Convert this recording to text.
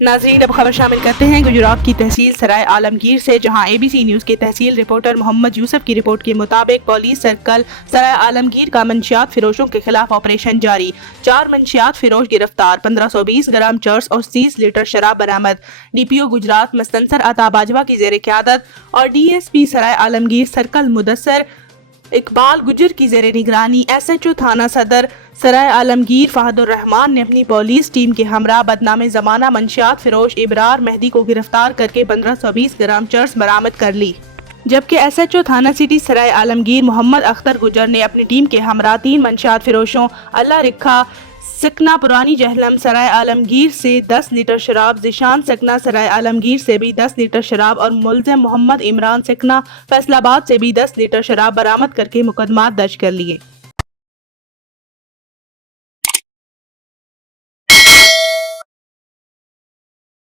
ناظرین اب خبر شامل کرتے ہیں گجرات کی تحصیل سرائے عالمگیر سے، جہاں اے بی سی نیوز کے تحصیل رپورٹر محمد یوسف کی رپورٹ کے مطابق پولیس سرکل سرائے عالمگیر کا منشیات فروشوں کے خلاف آپریشن جاری۔ 4 منشیات فروش گرفتار، 1520 گرام چرس اور 30 لیٹر شراب برآمد۔ ڈی پی او گجرات مستنصر عطا باجوہ کی زیر قیادت اور ڈی ایس پی سرائے عالمگیر سرکل مدثر اقبال گجر کی زیر نگرانی ایس ایچ او تھانہ صدر سرائے عالمگیر فہد الرحمان نے اپنی پولیس ٹیم کے ہمراہ بدنام زمانہ منشیات فروش ابرار مہدی کو گرفتار کر کے 1520 گرام چرس برآمد کر لی، جبکہ ایس ایچ او تھانہ سٹی سرائے عالمگیر محمد اختر گجر نے اپنی ٹیم کے ہمراہ 3 منشیات فروشوں اللہ رکھا سکنا پرانی جہلم سرائے عالمگیر سے 10 لیٹر شراب، ذیشان سکنا سرائے عالمگیر سے بھی 10 لیٹر شراب اور ملزم محمد عمران سکنا فیصل آباد سے بھی 10 لیٹر شراب برآمد کر کے مقدمات درج کر لیے۔